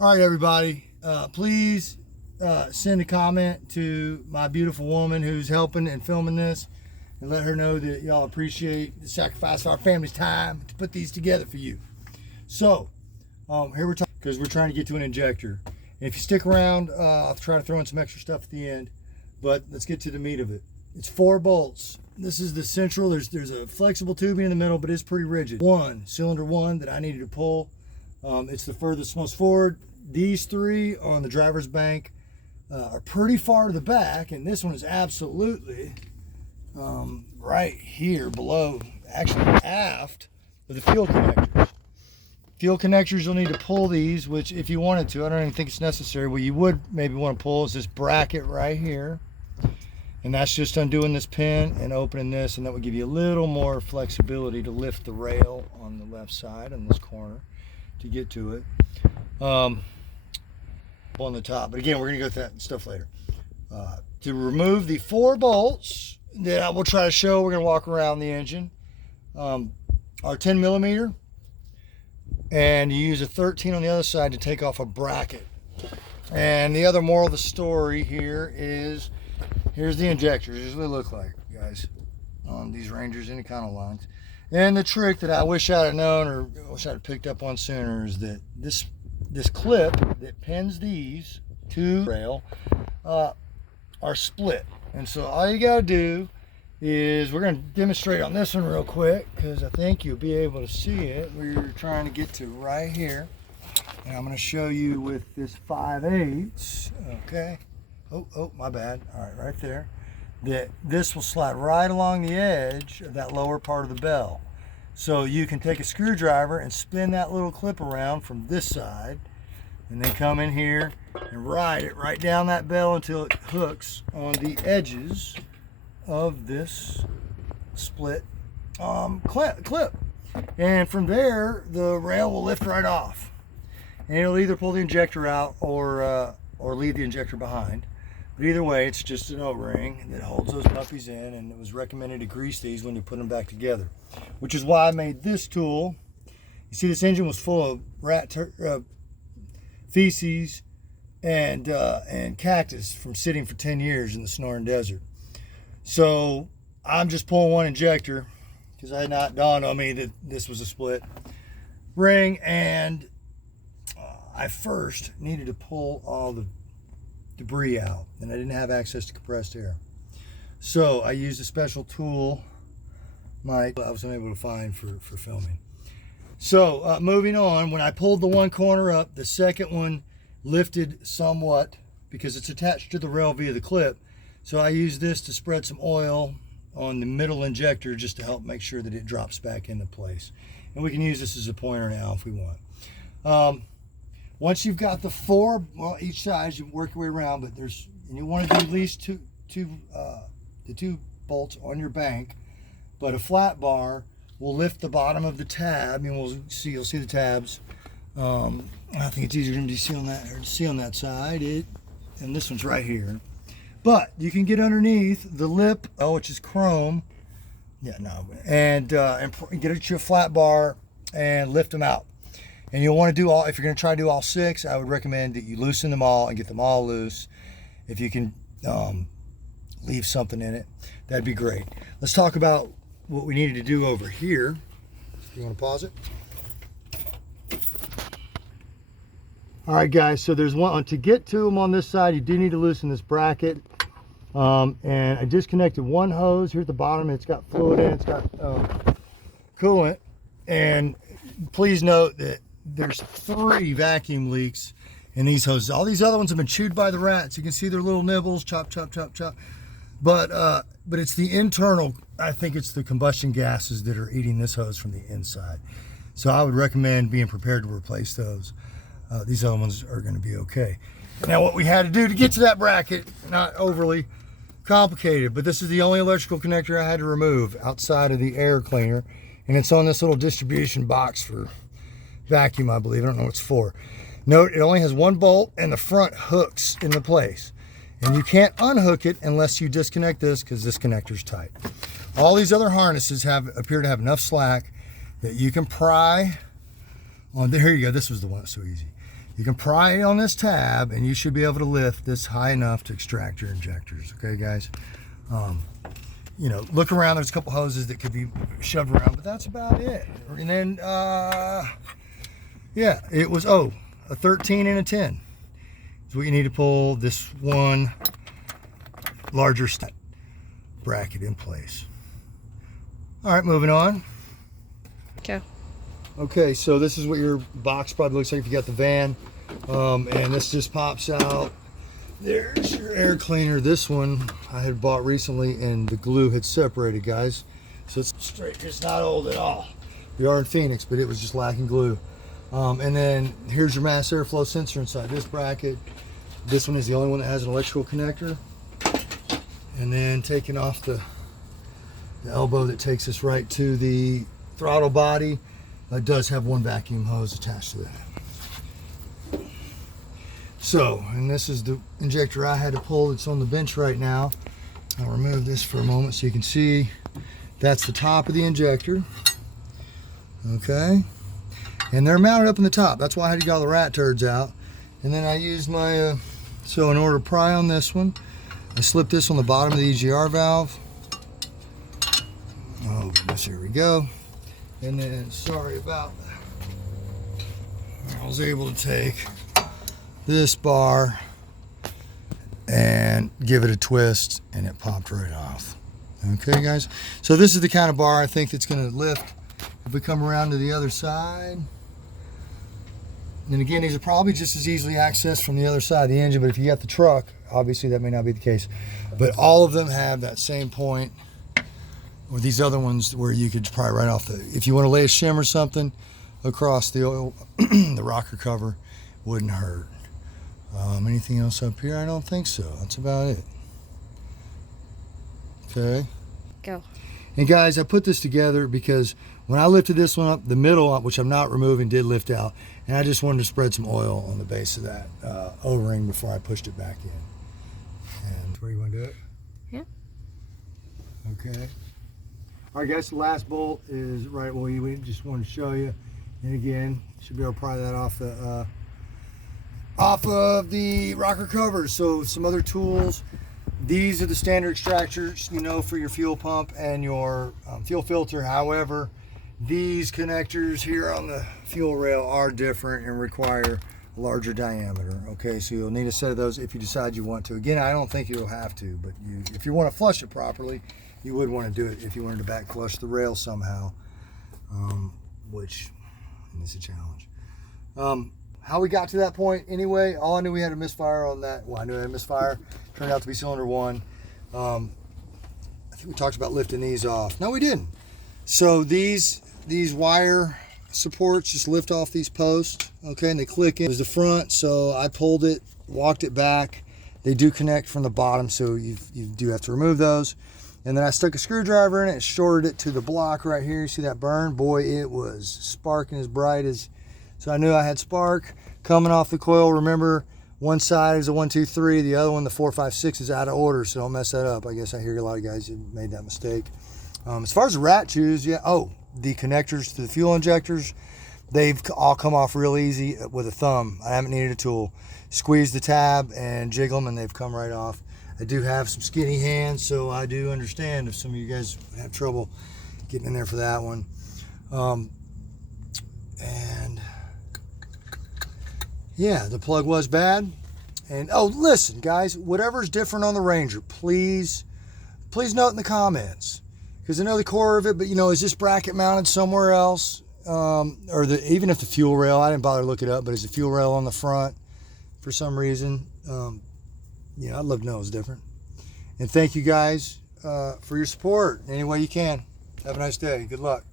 All right, everybody, please send a comment to my beautiful woman who's helping and filming this, and let her know that y'all appreciate the sacrifice of our family's time to put these together for you. So here we're talking, because we're trying to get to an injector. And if you stick around, I'll try to throw in some extra stuff at the end, but let's get to the meat of it. It's 4 bolts. This is the central. There's a flexible tubing in the middle, but it's pretty rigid. Cylinder one that I needed to pull. It's the furthest most forward. These 3 on the driver's bank are pretty far to the back, and this one is absolutely right here below, actually aft of the fuel connectors. Fuel connectors, you'll need to pull these, which if you wanted to, I don't even think it's necessary. What you would maybe want to pull is this bracket right here. And that's just undoing this pin and opening this, and that would give you a little more flexibility to lift the rail on the left side on this corner to get to it. On the top, but again, we're going to go through that stuff later. To remove the 4 bolts that I will try to show, we're going to walk around the engine. Our 10 millimeter, and you use a 13 on the other side to take off a bracket. And the other moral of the story here is, here's the injectors. Here's what they look like, guys, on these Rangers and Econolines. And the trick that I wish I'd have known, or wish I'd have picked up on sooner, is that this clip that pins these to the rail are split. And so all you got to do is, we're going to demonstrate on this one real quick, because I think you'll be able to see it. We're trying to get to right here. And I'm going to show you with this 5/8. Okay. Oh, my bad. All right, right there. That this will slide right along the edge of that lower part of the bell. So you can take a screwdriver and spin that little clip around from this side, and then come in here and ride it right down that bell until it hooks on the edges of this split clip. And from there, the rail will lift right off. And it'll either pull the injector out or leave the injector behind. But either way, it's just an O-ring that holds those puppies in, and it was recommended to grease these when you put them back together, which is why I made this tool. You see, this engine was full of rat feces and cactus from sitting for 10 years in the Sonoran Desert. So I'm just pulling one injector, because it had not dawned on me that this was a split ring, and I first needed to pull all the debris out, and I didn't have access to compressed air. So I used a special tool I was unable to find for filming. So moving on, when I pulled the one corner up, the second one lifted somewhat because it's attached to the rail via the clip. So I used this to spread some oil on the middle injector just to help make sure that it drops back into place. And we can use this as a pointer now if we want. Once you've got the 4, well, each side, you work your way around, but and you want to do at least the 2 bolts on your bank. But a flat bar will lift the bottom of the tab, and you'll see the tabs. I think it's easier to see on that side. And this one's right here. But you can get underneath the lip, which is chrome. Yeah, no, and get you a flat bar and lift them out. And you'll want to do if you're going to try to do all 6, I would recommend that you loosen them all and get them all loose. If you can leave something in it, that'd be great. Let's talk about what we needed to do over here. You want to pause it? All right, guys, so there's one. To get to them on this side, you do need to loosen this bracket. And I disconnected one hose here at the bottom. It's got fluid in it. It's got coolant. And please note that there's 3 vacuum leaks in these hoses. All these other ones have been chewed by the rats. You can see their little nibbles, chop, chop, chop, chop. But it's the internal, I think it's the combustion gases that are eating this hose from the inside. So I would recommend being prepared to replace those. These other ones are going to be okay. Now, what we had to do to get to that bracket, not overly complicated, but this is the only electrical connector I had to remove outside of the air cleaner. And it's on this little distribution box for vacuum, I believe. I don't know what it's for. Note, it only has 1 bolt, and the front hooks into place. And you can't unhook it unless you disconnect this, because this connector's tight. All these other harnesses appear to have enough slack that you can pry on. There you go. This was the one that's so easy. You can pry on this tab and you should be able to lift this high enough to extract your injectors. Okay, guys? You know, look around. There's a couple hoses that could be shoved around, but that's about it. And then, yeah, it was, a 13 and a 10 is what you need to pull this one larger bracket in place. All right, moving on. Okay. Okay, so this is what your box probably looks like if you got the van. And this just pops out. There's your air cleaner. This one I had bought recently and the glue had separated, guys. So it's straight, it's not old at all. We are in Phoenix, but it was just lacking glue. And then here's your mass airflow sensor inside this bracket. This one is the only one that has an electrical connector. And then taking off the elbow that takes us right to the throttle body. It does have one vacuum hose attached to that. So, and this is the injector I had to pull that's on the bench right now. I'll remove this for a moment so you can see that's the top of the injector. Okay. And they're mounted up in the top. That's why I had to get all the rat turds out. And then I used my, so in order to pry on this one, I slipped this on the bottom of the EGR valve. Oh goodness, here we go. And then, sorry about that. I was able to take this bar and give it a twist and it popped right off. Okay, guys. So this is the kind of bar I think that's going to lift if we come around to the other side. And again, these are probably just as easily accessed from the other side of the engine, but if you got the truck, obviously that may not be the case. But all of them have that same point, or these other ones where you could pry right off the, if you want to lay a shim or something across the oil, the rocker cover, wouldn't hurt. Anything else up here? I don't think so. That's about it. Okay. Go. And guys, I put this together because when I lifted this one up, the middle, which I'm not removing, did lift out. And I just wanted to spread some oil on the base of that O-ring before I pushed it back in. And where you want to do it? Yeah. Okay. All right, guys, the last bolt is right where we just wanted to show you. And again, should be able to pry that off of the rocker cover. So some other tools. These are the standard extractors, you know, for your fuel pump and your fuel filter. However, these connectors here on the fuel rail are different and require a larger diameter. Okay, so you'll need a set of those if you decide you want to. Again, I don't think you'll have to, but if you want to flush it properly, you would want to do it if you wanted to back flush the rail somehow, which is a challenge. How we got to that point anyway, all I knew we had a misfire on that. Well, I knew we had a misfire. Turned out to be cylinder one. I think we talked about lifting these off. No, we didn't. So these wire supports just lift off these posts, okay, and they click in. It was the front, so I pulled it, walked it back. They do connect from the bottom, so you do have to remove those. And then I stuck a screwdriver in it and shorted it to the block right here. You see that burn? Boy, it was sparking as bright as, so I knew I had spark coming off the coil. Remember, one side is a 1, 2, 3. The other one, the 4, 5, 6, is out of order, so don't mess that up. I guess I hear a lot of guys who made that mistake. As far as the rat chews, yeah. Oh, the connectors to the fuel injectors, they've all come off real easy with a thumb. I haven't needed a tool. Squeeze the tab and jiggle them, and they've come right off. I do have some skinny hands, so I do understand if some of you guys have trouble getting in there for that one. And yeah, the plug was bad. And oh, listen, guys, whatever's different on the Ranger, please note in the comments, because I know the core of it, but you know, is this bracket mounted somewhere else? Or even if the fuel rail, I didn't bother to look it up, but is the fuel rail on the front for some reason? Yeah, I'd love to know it's different. And thank you guys for your support any way you can. Have a nice day. Good luck.